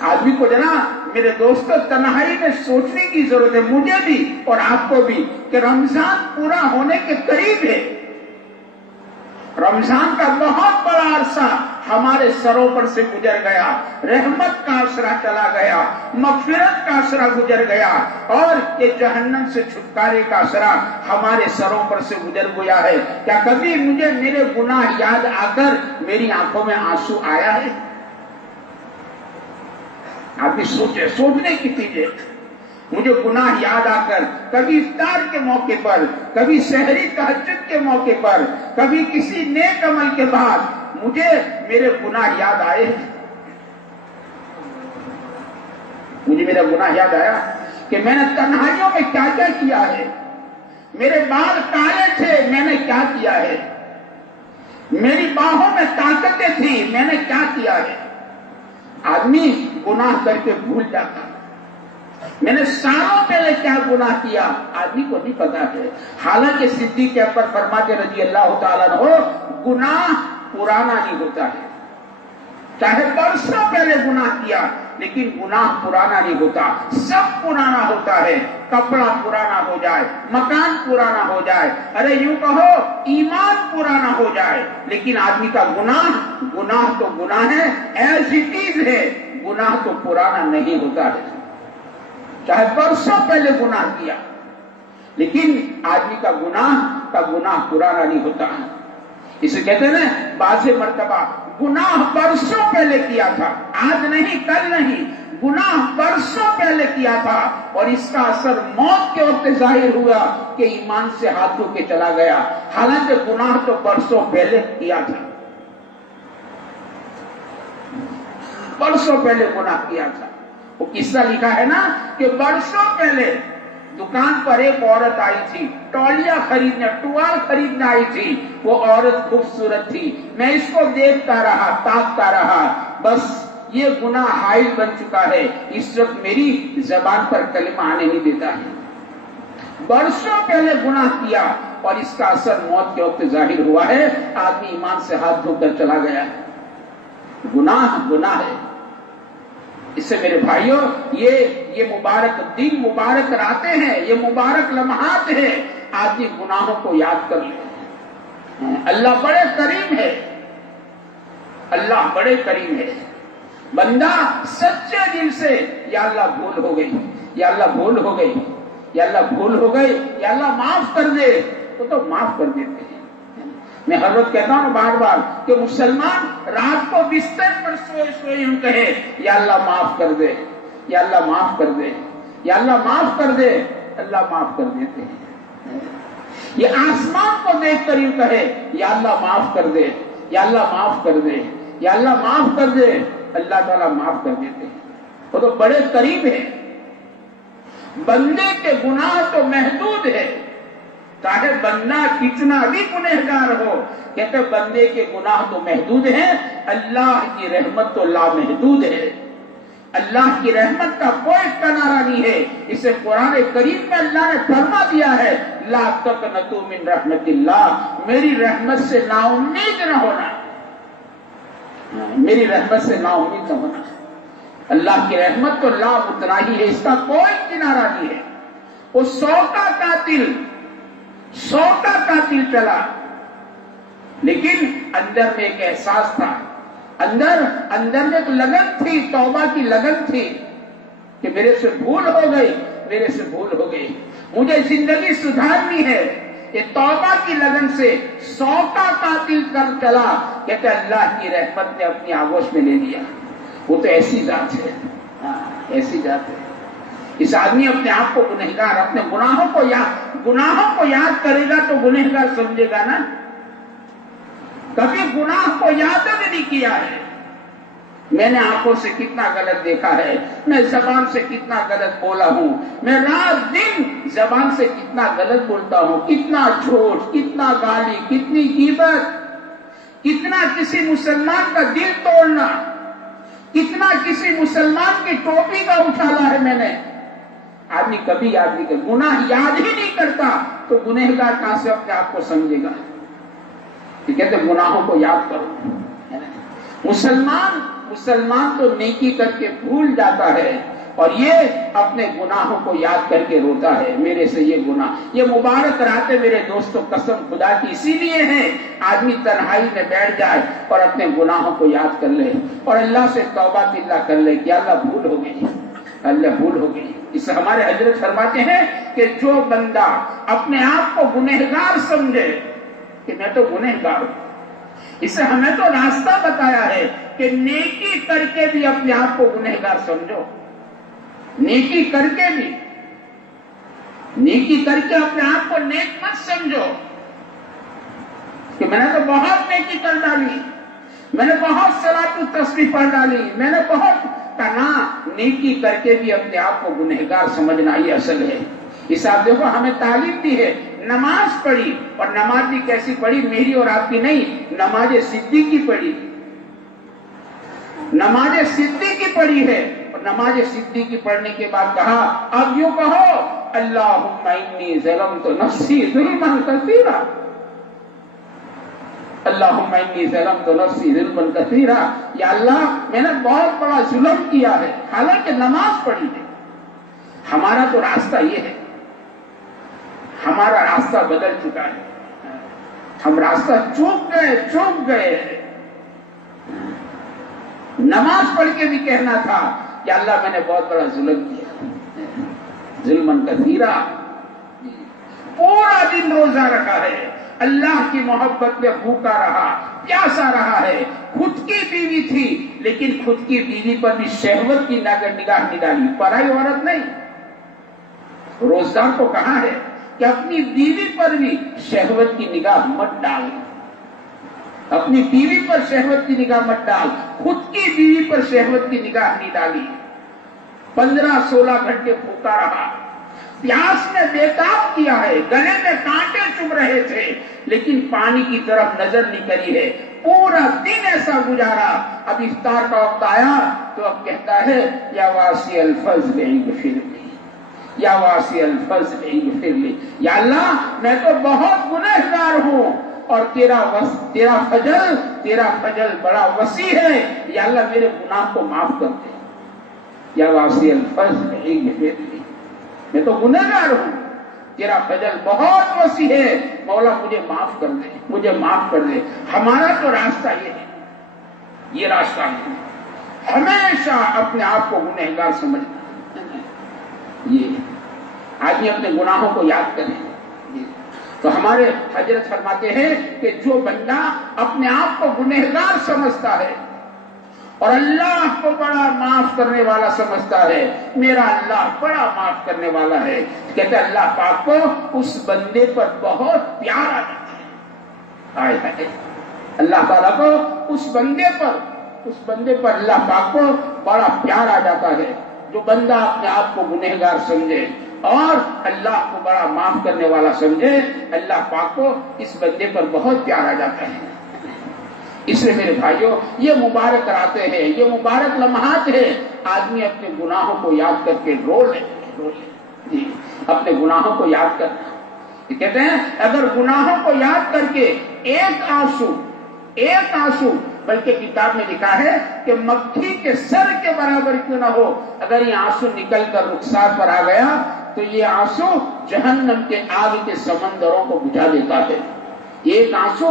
آدمی کو ذرا میرے دوستوں تنہائی میں سوچنے کی ضرورت ہے، مجھے بھی اور آپ کو بھی، کہ رمضان پورا ہونے کے قریب ہے۔ رمضان کا بہت بڑا عرصہ ہمارے سروں پر سے گزر گیا، رحمت کا عشرہ چلا گیا، مغفرت کا عشرہ گزر گیا، اور یہ جہنم سے چھٹکارے کا عشرہ ہمارے سروں پر سے گزر گیا ہے۔ کیا کبھی مجھے میرے گناہ یاد آ کر میری آنکھوں میں آنسو آیا ہے؟ آپ بھی سوچنے کی چیزیں، مجھے گناہ یاد آ کر کبھی افطار کے موقع پر، کبھی سحری تہجد کے موقع پر، کبھی کسی نیک عمل کے بعد مجھے میرے گناہ یاد آئے؟ مجھے میرا گناہ یاد آیا کہ میں نے تنہائیوں میں کیا کیا کیا ہے، میرے بال کالے تھے میں نے کیا کیا ہے، میری باہوں میں طاقتیں تھی میں نے کیا کیا ہے۔ آدمی گناہ کر کے بھول جاتا، میں نے سالوں پہلے کیا گناہ کیا آدمی کو نہیں پتا ہے۔ حالانکہ صدیق اکبر فرماتے رضی اللہ تعالیٰ عنہ، گناہ پرانا نہیں ہوتا ہے، چاہے برسوں پہلے گناہ کیا لیکن گناہ پرانا نہیں ہوتا، سب پرانا ہوتا ہے۔ کپڑا پرانا ہو جائے، مکان پرانا ہو جائے، ارے یوں کہو ایمان پرانا ہو جائے، لیکن آدمی کا گناہ تو گناہ ہے، ایسی چیز ہے، گناہ تو پرانا نہیں ہوتا ہے، چاہے برسوں پہلے گناہ کیا، لیکن آدمی کا گناہ پرانا نہیں ہوتا۔ اسے کہتے ہیں نا، بعض مرتبہ گناہ برسوں پہلے کیا تھا، آج نہیں کل نہیں، گناہ برسوں پہلے کیا تھا، اور اس کا اثر موت کے وقت ظاہر ہوا کہ ایمان سے ہاتھ دھو کے چلا گیا، حالانکہ گناہ تو برسوں پہلے کیا تھا، برسوں پہلے گناہ کیا تھا۔ وہ قصہ لکھا ہے نا کہ برسوں پہلے دکان پر ایک عورت آئی تھی، ٹوال خریدنے آئی تھی، وہ عورت خوبصورت تھی، میں اس کو دیکھتا رہا، تاکتا رہا، بس یہ گناہ حائل بن چکا ہے، اس وقت میری زبان پر کلمہ آنے نہیں دیتا ہے۔ برسوں پہلے گناہ کیا اور اس کا اثر موت کے وقت ظاہر ہوا ہے، آدمی ایمان سے ہاتھ دھو کر چلا گیا ہے۔ گناہ ہے۔ اس سے میرے بھائیوں، یہ مبارک دن، مبارک راتیں ہیں، یہ مبارک لمحات ہیں، آدمی گناہوں کو یاد کر لے۔ اللہ بڑے کریم ہے، اللہ بڑے کریم ہے۔ بندہ سچے دل سے، یا اللہ بھول ہو گئی، یا اللہ بھول ہو گئی، یا اللہ بھول ہو گئی، یا اللہ معاف کر دے، تو معاف کر دیتے ہیں۔ میں ہر وقت کہتا ہوں بار بار کہ مسلمان رات کو بستر پر سوئے یوں کہے، یا اللہ معاف کر دے، یا اللہ معاف کر دے، یا اللہ معاف کر دے، اللہ معاف کر دیتے ہیں۔ یہ آسمان کو دیکھ کر یوں کہے، یا اللہ معاف کر دے، یا اللہ معاف کر دے، یا اللہ معاف کر دے، اللہ تعالیٰ معاف کر دیتے ہیں۔ وہ تو بڑے قریب ہے۔ بندے کے گناہ تو محدود ہے، چاہے بندہ کتنا بھی گنہگار ہو، کہتے بندے کے گناہ تو محدود ہیں، اللہ کی رحمت تو لامحدود ہے۔ اللہ کی رحمت کا کوئی کنارہ نہیں ہے۔ اسے قرآن کریم میں اللہ نے فرما دیا ہے، لا تقنطوا من رحمت اللہ، میری رحمت سے نا امید نہ ہونا، میری رحمت سے نا امید نہ ہونا۔ اللہ کی رحمت تو لا متناہی ہے، اس کا کوئی کنارہ نہیں ہے۔ وہ 100 کا قاتل چلا، لیکن اندر میں ایک احساس تھا، اندر میں ایک لگن تھی، توبہ کی لگن تھی کہ میرے سے بھول ہو گئی، مجھے زندگی سدھارنی ہے۔ یہ توبہ کی لگن سے 100 کا قاتل کر چلا، کہتے اللہ کی رحمت نے اپنی آغوش میں لے لیا۔ وہ تو ایسی ذات ہے، ایسی ذات ہے۔ اس آدمی اپنے آپ کو گنہگار، اپنے گناہوں کو یاد کرے گا تو گنہگار سمجھے گا نا۔ کبھی گناہ کو یاد بھی نہیں کیا ہے، میں نے آنکھوں سے کتنا غلط دیکھا ہے، میں زبان سے کتنا غلط بولا ہوں، میں رات دن زبان سے کتنا غلط بولتا ہوں، کتنا جھوٹ، کتنا گالی، کتنی غیبت، کتنا کسی مسلمان کا دل توڑنا، کتنا کسی مسلمان کی ٹوپی کا اچھالا ہے میں نے۔ آدمی کبھی یاد نہیں کرتا، گناہ یاد ہی نہیں کرتا تو گنہگار کہاں سے اپنے آپ کو سمجھے گا؟ یہ کہتے گناہوں کو یاد کرو۔ مسلمان مسلمان تو نیکی کر کے بھول جاتا ہے اور یہ اپنے گناہوں کو یاد کر کے روتا ہے، میرے سے یہ گناہ۔ یہ مبارک راتیں میرے دوستوں قسم خدا کی اسی لیے ہیں، آدمی تنہائی میں بیٹھ جائے اور اپنے گناہوں کو یاد کر لے اور اللہ سے توبہ اللہ کر لے کہ اللہ بھول ہو گئی، اللہ بھول ہو گئی۔ اس سے ہمارے حضرت فرماتے ہیں کہ جو بندہ اپنے آپ کو گنہگار سمجھے کہ میں تو گنہگار ہوں، اس سے ہمیں تو راستہ بتایا ہے کہ نیکی کر کے بھی اپنے آپ کو گنہگار سمجھو، نیکی کر کے بھی، نیکی کر کے اپنے آپ کو نیک مت سمجھو کہ میں نے تو بہت نیکی کر ڈالی، میں نے بہت صلاۃ التسبیح پڑھ ڈالی، میں نے بہت کہا۔ نیکی کر کے بھی اپنے آپ کو گنہگار سمجھنا یہ اصل ہے۔ اس آپ دیکھو ہمیں تعلیم دی ہے، نماز پڑھی، اور نماز بھی کیسی پڑھی، میری اور آپ کی نہیں، نماز صدیقی پڑھی، نماز صدیقی پڑھی ہے۔ اور نماز صدیقی پڑھنے کے بعد کہا اب یوں کہو اللہم انی ظلمت نفسی ظلما کثیرا، اللہم انی ظلمت نفسی ظلما کثیرا، یا اللہ میں نے بہت بڑا ظلم کیا ہے، حالانکہ نماز پڑھی ہے۔ ہمارا تو راستہ یہ ہے، ہمارا راستہ بدل چکا ہے، ہم راستہ چوک گئے۔ نماز پڑھ کے بھی کہنا تھا کہ اللہ میں نے بہت بڑا ظلم کیا، ظلمن کثیرا، پورا دن روزہ رکھا ہے، اللہ کی محبت میں بھوکا رہا، پیاسا رہا ہے، خود کی بیوی تھی لیکن خود کی بیوی پر بھی شہوت کی نگاہ نہیں ڈالی، پرائی عورت نہیں۔ روزدار کو کہا ہے کہ اپنی بیوی پر بھی شہوت کی نگاہ مت ڈال، اپنی بیوی پر شہوت کی نگاہ مت ڈال، خود کی بیوی پر شہوت کی نگاہ نہیں ڈالی۔ 15-16 گھنٹے بھوکا رہا، پیاس میں بےتاب کیا ہے، گلے میں کانٹے چبھ رہے تھے لیکن پانی کی طرف نظر نہیں کری ہے، پورا دن ایسا گزارا۔ اب افطار کا وقت آیا تو اب کہتا ہے یا واسی الفضل اغفر لی، یا واسی الفضل اغفر لی، یا اللہ میں تو بہت گنہگار ہوں اور تیرا فضل بڑا وسیع ہے، یا اللہ میرے گناہ کو معاف کر دے، یا واسی الفضل اغفر لی، میں تو گنہگار ہوں، تیرا فضل بہت وسیع ہے، مولا مجھے معاف کر دے، مجھے معاف کر دے۔ ہمارا تو راستہ یہ ہے، یہ راستہ ہے، ہمیشہ اپنے آپ کو گنہگار سمجھنا، یہ آدمی اپنے گناہوں کو یاد کرے۔ تو ہمارے حضرت فرماتے ہیں کہ جو بندہ اپنے آپ کو گنہگار سمجھتا ہے اور اللہ کو بڑا معاف کرنے والا سمجھتا ہے، میرا اللہ بڑا معاف کرنے والا ہے، کہتے ہیں اللہ پاک کو اس بندے پر بہت پیار آ جاتا ہے، اللہ تعالیٰ کو اس بندے پر اللہ پاک کو بڑا پیار آ جاتا ہے۔ جو بندہ اپنے آپ کو گنہگار سمجھے اور اللہ کو بڑا معاف کرنے والا سمجھے، اللہ پاک کو اس بندے پر بہت پیار آ جاتا ہے۔ اس لیے میرے بھائیوں یہ مبارک راتیں ہیں، یہ مبارک لمحات ہیں، آدمی اپنے گناہوں کو یاد کر کے رو لے جی، اپنے گناہوں کو یاد کرنا۔ کہتے ہیں اگر گناہوں کو یاد کر کے ایک آنسو، بلکہ کتاب میں لکھا ہے کہ مکھی کے سر کے برابر کیوں نہ ہو، اگر یہ آنسو نکل کر رخسار پر آ گیا تو یہ آنسو جہنم کے آگ کے سمندروں کو بجھا دیتا ہے۔ ایک آنسو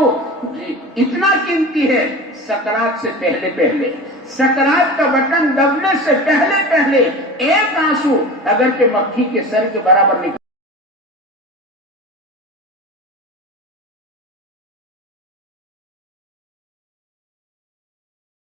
اتنا قیمتی ہے، سکرات سے پہلے، سکرات کا بٹن دبنے سے پہلے ایک آنسو اگر کہ مکھی کے سر کے برابر نکل